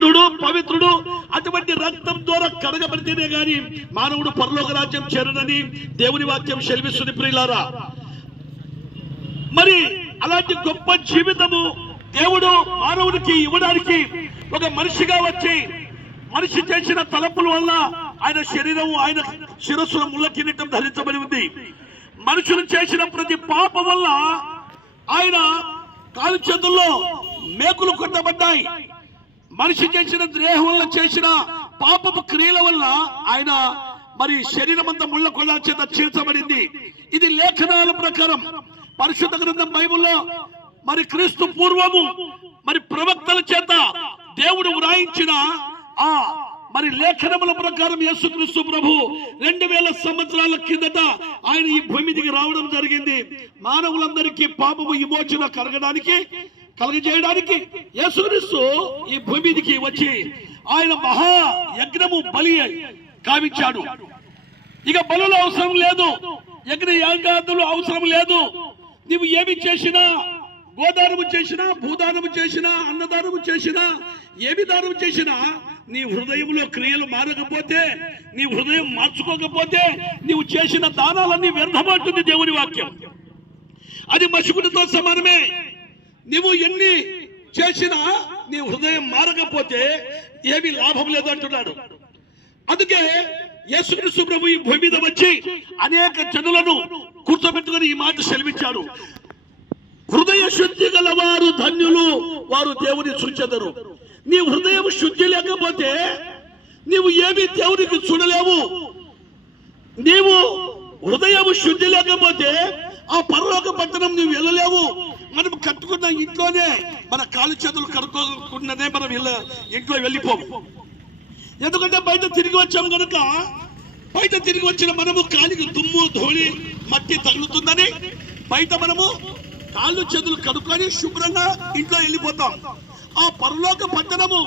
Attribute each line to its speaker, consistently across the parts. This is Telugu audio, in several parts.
Speaker 1: పరిశుద్ధుడు పవిత్రుడు అటువంటి రక్తం ద్వారా కడగబడితేనే గాని మానవుడు పరలోక రాజ్యం చేరనని దేవుని వాక్యం సెలవిస్తుంది ప్రియులారా. మరి అలాంటి గొప్ప జీవితము దేవుడు మానవుడికి ఇవ్వడానికి ఒక మనిషిగా వచ్చి మనిషి చేసిన తలపుల వల్ల ఆయన శరీరం ఆయన శిరస్సుల ముళ్ళ కిరీటం ధరించబడి ఉంది. మనుషులు చేసిన ప్రతి పాపం వల్ల ఆయన కాలు చేతుల్లో మేకులు కొట్టబడ్డాయి. మనిషి చేసిన ద్రేహం వల్ల చేసిన పాపపు క్రియల వల్ల ఆయన మరి శరీరం అంతా ముళ్ళ కొళ్ళ చేత చీల్చబడింది. ఇది లేఖనాల ప్రకారం పరిశుద్ధ గ్రంథం బైబుల్లో మరి క్రీస్తు పూర్వము మరి ప్రవక్తల చేత దేవుడు వ్రాయించిన ఆ మరి లేఖనముల ప్రకారం యేసుక్రీస్తు ప్రభు రెండు వేల సంవత్సరాల కిందట ఆయన ఈ భూమి దిగి రావడం జరిగింది. మానవులందరికీ పాపము విమోచన కలగడానికి కలగజేయడానికి యేసుక్రీస్తు ఈ భూమి మీదకి వచ్చి ఆయన మహా యజ్ఞము బలి కావించాడు ఇక బలులు అవసరం లేదు. యజ్ఞ యాగాదులు అవసరం లేదు. నీవు ఏమి చేసినా గోదానము చేసినా భూదానము చేసినా అన్నదానము చేసినా ఏమి దానం చేసినా నీ హృదయంలో క్రియలు మారకపోతే నీ హృదయం మార్చుకోకపోతే నీవు చేసిన దానాలన్నీ వ్యర్థమంటుంది దేవుని వాక్యం. అది మసుకుడితో సమానమే. నువ్వు ఎన్ని చేసినా నీ హృదయం మారకపోతే ఏమీ లాభం లేదు అంటున్నాడు. అందుకే యేసుక్రీస్తు ప్రభు ఈ భూమి మీద వచ్చి అనేక జనులను కూర్చోబెట్టుకుని ఈ మాట సెలవిచ్చాడు. హృదయ శుద్ధి గల వారు ధన్యులు వారు దేవుని చూచెదరు నీ హృదయం శుద్ధి లేకపోతే నీవు ఏమి దేవునికి చూడలేవు. నీవు హృదయం శుద్ధి లేకపోతే ఆ పరలోక పట్టణం నువ్వు వెళ్ళలేవు. మనం కట్టుకున్న ఇంట్లోనే మన కాలు చేతులు కడుక్కోకున్నదే మనం వీళ్ళ ఇంట్లో వెళ్ళిపోము ఎందుకంటే బయట తిరిగి వచ్చాం కనుక బయట తిరిగి వచ్చిన మనము కాలికి దుమ్ము ధూళి మట్టి తగులుతుందని బయట మనము కాళ్ళు చేతులు కడుక్కొని శుభ్రంగా ఇంట్లో వెళ్ళిపోతాం. ఆ పరలోక పట్టణము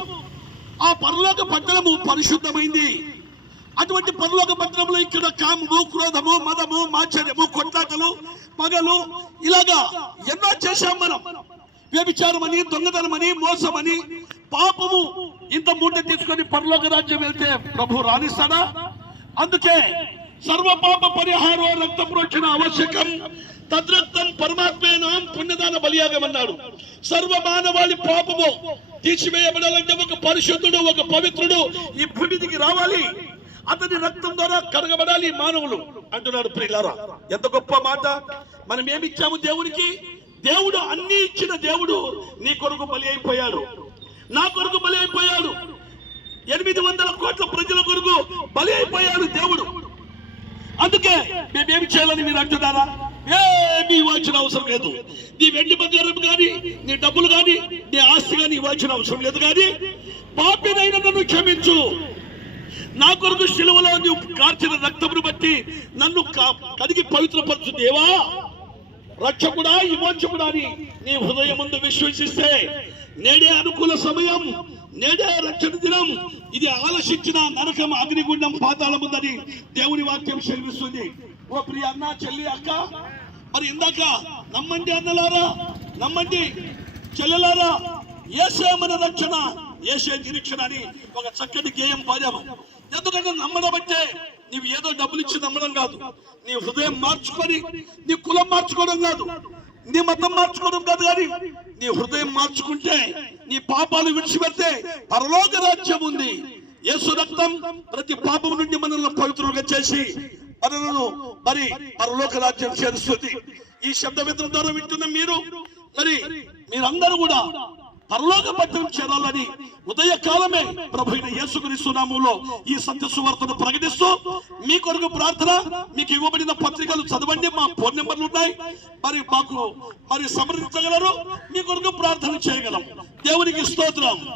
Speaker 1: ఆ పరలోక పట్టణము పరిశుద్ధమైంది. అటువంటి పరలోక పట్టణంలో ఇక్కడ కామము క్రోధము మదము మాచర్యము కొట్లాటలు పగలు ఇలాగా ఎన్నో చేశాం మనం. వ్యభిచారమని దొంగతనమని మోసమని పాపము ఇంత మూట తీసుకొని పరలోక రాజ్యం వెళ్తే ప్రభు రాణిస్తాడా అందుకే సర్వ పాప పరిహారో రక్త ప్రోక్షణ ఆవశ్యకం తద్రక్తం పరమాత్మేనాం పుణ్యదాన బలియాగమన్నాడు. సర్వ మానవాళి పాపము తీసివేయబడాలంటే ఒక పరిశుద్ధుడు ఒక పవిత్రుడు ఈ భూమిదికి రావాలి. అతని రక్తం ద్వారా కడగబడాలి మానవులు. అంటున్నాడు ప్రియులారా ఎంత గొప్ప మాట. మనం ఏమి ఇచ్చాము దేవునికి? దేవుడు అన్ని ఇచ్చిన దేవుడు నీ కొరకు బలి అయిపోయాడు. నా కొరకు బలి అయిపోయాడు. ఎనిమిది వందల కోట్ల ప్రజల కొరకు బలి అయిపోయాడు దేవుడు. అందుకే మేమేమి చేయాలని మీరు అంటున్నారా? ఏమి ఇవ్వాల్సిన అవసరం లేదు. నీ వెండి బంగారం కానీ నీ డబ్బులు కానీ నీ ఆస్తి కానీ ఇవ్వాల్సిన అవసరం లేదు కానీ పాపినైనా నన్ను క్షమించు. నా కొరకు శిలువలో కార్చిన రక్తమును బట్టి నన్ను కా- కడిగి పవిత్రపరచు దేవా. రక్షకుడా విమోచకుడా అని నీ హృదయం ముందు విశ్వసిస్తే నేడే అనుకూల సమయం నేడే రక్షణ దినం. ఇది ఆలసించిన నరకం అగ్నిగుండం పాతాళం దేవుని వాక్యం సెలవిస్తుంది. ఓ ప్రియ అన్న చెల్లి అక్క. మరి ఇందాక నమ్మండి అన్నలారా నమ్మండి చెల్లెలారా ఏసే మన రక్షణ ఏసే నిరీక్షణ అని ఒక చక్కటి గేయం పాడాము. ఎందుకంటే నమ్మడం అంటే నీవు ఏదో డబ్బులు ఇచ్చి నమ్మడం కాదు. నీ హృదయం మార్చుకొని నీ కులం మార్చుకోవడం కాదు. నీ మతం మార్చుకోవడం కాదు కానీ నీ హృదయం మార్చుకుంటే నీ పాపాలు విడిచిపెడితే పరలోక రాజ్యం ఉంది. యేసు రక్తం ప్రతి పాపం నుండి మనల్ని పవిత్రులుగా చేసి మనలను మరి పరలోక రాజ్యం చేరుస్తుంది. ఈ శబ్దమిత్రం ద్వారా వింటున్న మీరు మరి మీరందరూ కూడా పరలోక పట్టణం చేరాలని ఉదయకాలమే ప్రభు అయిన యేసుక్రీస్తునామంలో ఈ సత్య సువార్తను ప్రకటిస్తూ మీ కొరకు ప్రార్థన మీకు ఇవ్వబడిన పత్రికలు చదవండి మా ఫోన్ నెంబర్లు ఉన్నాయి. మరి మాకు మరి సమర్థించగలరు? మీ కొరకు ప్రార్థన చేయగలం. దేవునికి స్తోత్రం.